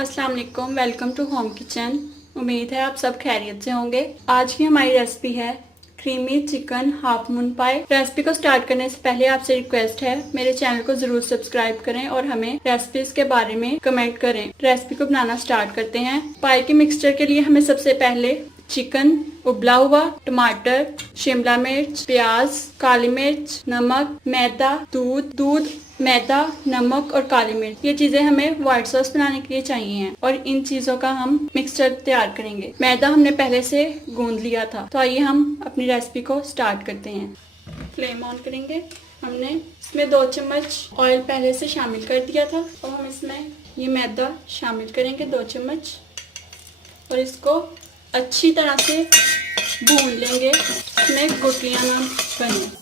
अस्सलाम वालेकुम, welcome to home kitchen. उम्मीद है आप सब खैरियत से होंगे। आज की हमारी रेसिपी है क्रीमी चिकन हाफ मून पाई। रेसिपी को स्टार्ट करने से पहले आपसे रिक्वेस्ट है, मेरे चैनल को जरूर सब्सक्राइब करें और हमें रेसिपीज के बारे में कमेंट करें। रेसिपी को बनाना स्टार्ट करते हैं। पाई के मिक्सचर के लिए हमें सबसे पहले चिकन, उबला हुआ टमाटर, शिमला मिर्च, प्याज, काली मिर्च, नमक, मैदा, दूध, मैदा, नमक और काली मिर्च, ये चीजें हमें व्हाइट सॉस बनाने के लिए चाहिए और इन चीजों का हम मिक्सचर तैयार करेंगे। मैदा हमने पहले से गूंद लिया था। तो आइए हम अपनी रेसिपी को स्टार्ट करते हैं। फ्लेम ऑन करेंगे। हमने इसमें 2 चम्मच ऑयल पहले से शामिल कर दिया था और हम इसमें ये मैदा शामिल करेंगे 2 चम्मच और इसको अच्छी तरह से भून लेंगे। इसमें गुठलियां ना बने।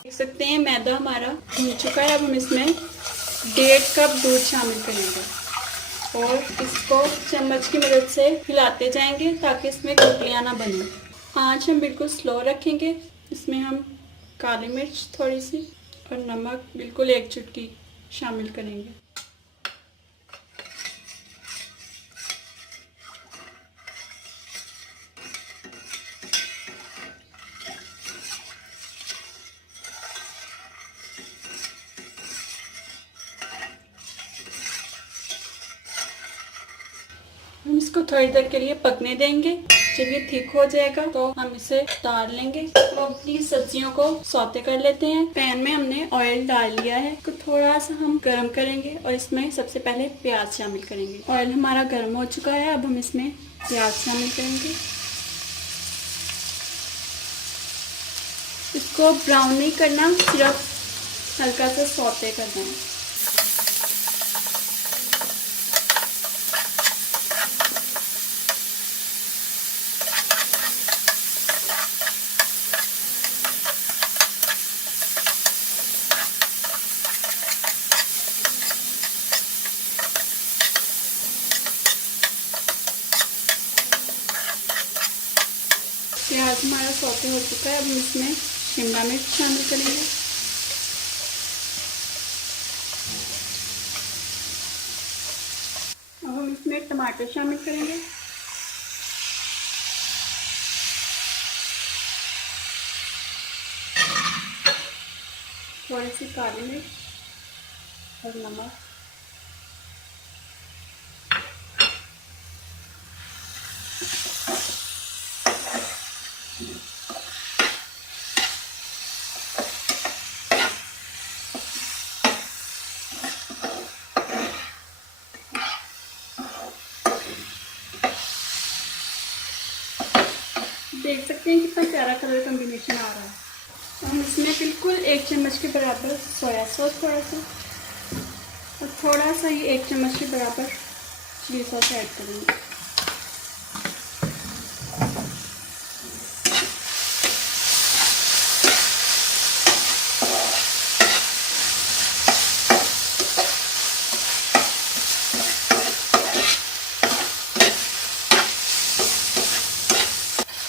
देख सकते हैं मैदा हमारा भून चुका है। अब हम इसमें 1.5 कप दूध शामिल करेंगे और इसको चम्मच की मदद से हिलाते जाएंगे ताकि इसमें गुठलियां ना बने। आंच हम बिल्कुल स्लो रखेंगे। इसमें हम काली मिर्च थोड़ी सी और नमक बिल्कुल 1 चुटकी शामिल करेंगे। हम इसको थोड़ी देर के लिए पकने देंगे। जब ये थिक हो जाएगा तो हम इसे उतार लेंगे। तो अपनी सब्जियों को सौते कर लेते हैं। पैन में हमने ऑयल डाल लिया है। इसको थोड़ा सा हम गर्म करेंगे और इसमें सबसे पहले प्याज शामिल करेंगे। ऑयल हमारा गर्म हो चुका है। अब हम इसमें प्याज शामिल करेंगे। इसको ब्राउन नहीं करना, सिर्फ हल्का सा सौते करना है। प्याज हमारा सौते हो चुका है। अब हम इसमें शिमला मिर्च शामिल करेंगे। अब हम इसमें टमाटर शामिल करेंगे। थोड़ी सी काली मिर्च और नमक। देख सकते हैं कितना प्यारा कलर कॉम्बिनेशन आ रहा है। हम इसमें बिल्कुल 1 चम्मच के बराबर सोया सॉस थोड़ा सा और थोड़ा सा ही 1 चम्मच के बराबर चिली सॉस ऐड करेंगे।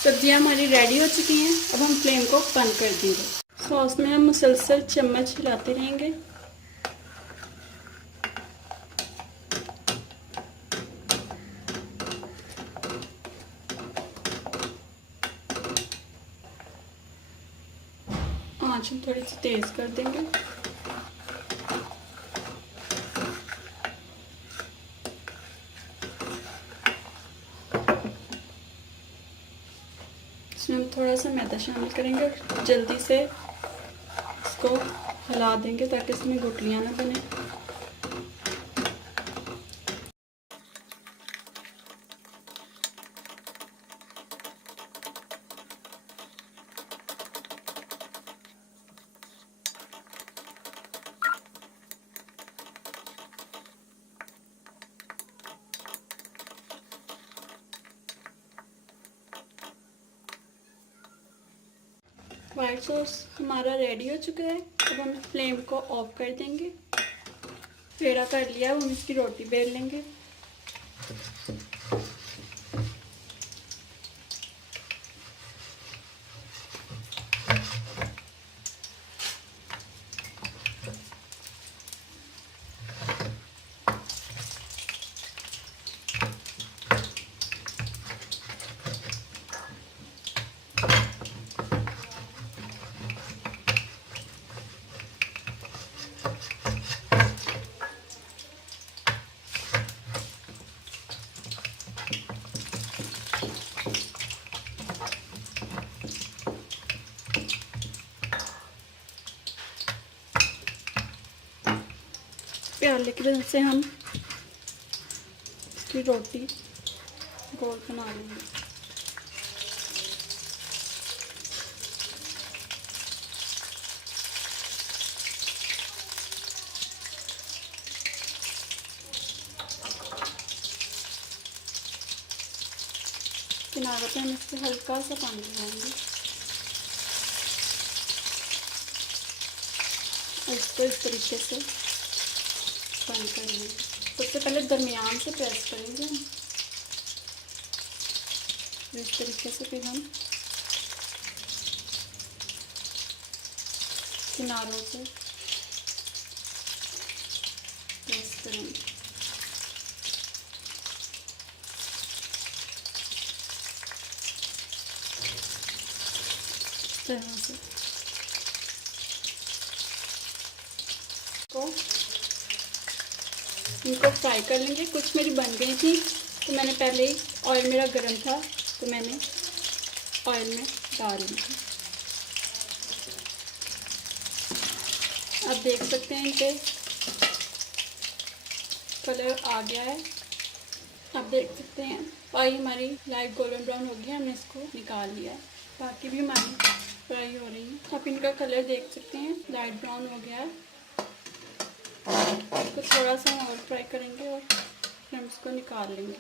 सब्जियां हमारी रेडी हो चुकी हैं। अब हम फ्लेम को बंद कर देंगे। सॉस में हम मुसलसल चम्मच हिलाते रहेंगे। आंच हम थोड़ी सी तेज कर देंगे। इसमें हम थोड़ा सा मैदा शामिल करेंगे और जल्दी से इसको हिला देंगे ताकि इसमें गुठलियां ना बने। वाइट सॉस हमारा रेडी हो चुका है। अब हम फ्लेम को ऑफ कर देंगे। पेड़ा कर लिया, हम इसकी रोटी बेल लेंगे। प्याले की मदद से हम इसकी रोटी गोल बना लेंगे। किनारों पे हम इससे हल्का सा पानी लगाएंगे और इसको इस तरीके से बंद कर लेंगे। सबसे पहले दरमियान से प्रेस करेंगे हम, इस तरीके से फिर हम किनारों से प्रेस करेंगे। इस तरह से तो इनको फ्राई कर लेंगे। कुछ मेरी बन गई थी तो मैंने पहले ही, ऑयल मेरा गर्म था तो मैंने ऑयल में डाल ली थी। आप देख सकते हैं इनके कलर आ गया है। आप देख सकते हैं पाई हमारी लाइट गोल्डन ब्राउन हो गया, हमने इसको निकाल लिया है। बाकी भी हमारी फ्राई हो रही है। आप इनका कलर देख सकते हैं, लाइट ब्राउन हो गया है। इसको थोड़ा सा और फ्राई करेंगे और फिर हम इसको निकाल लेंगे।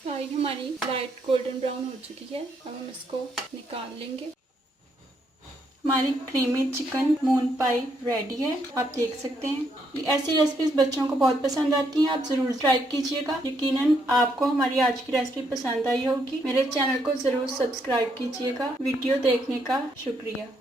फ्राई हमारी लाइट गोल्डन ब्राउन हो चुकी है। अब हम इसको निकाल लेंगे। हमारी क्रीमी चिकन मून पाई रेडी है। आप देख सकते हैं ऐसी रेसिपीज बच्चों को बहुत पसंद आती हैं। आप ज़रूर ट्राई कीजिएगा। यकीनन आपको हमारी आज की रेसिपी पसंद आई होगी। मेरे चैनल को ज़रूर सब्सक्राइब कीजिएगा। वीडियो देखने का शुक्रिया।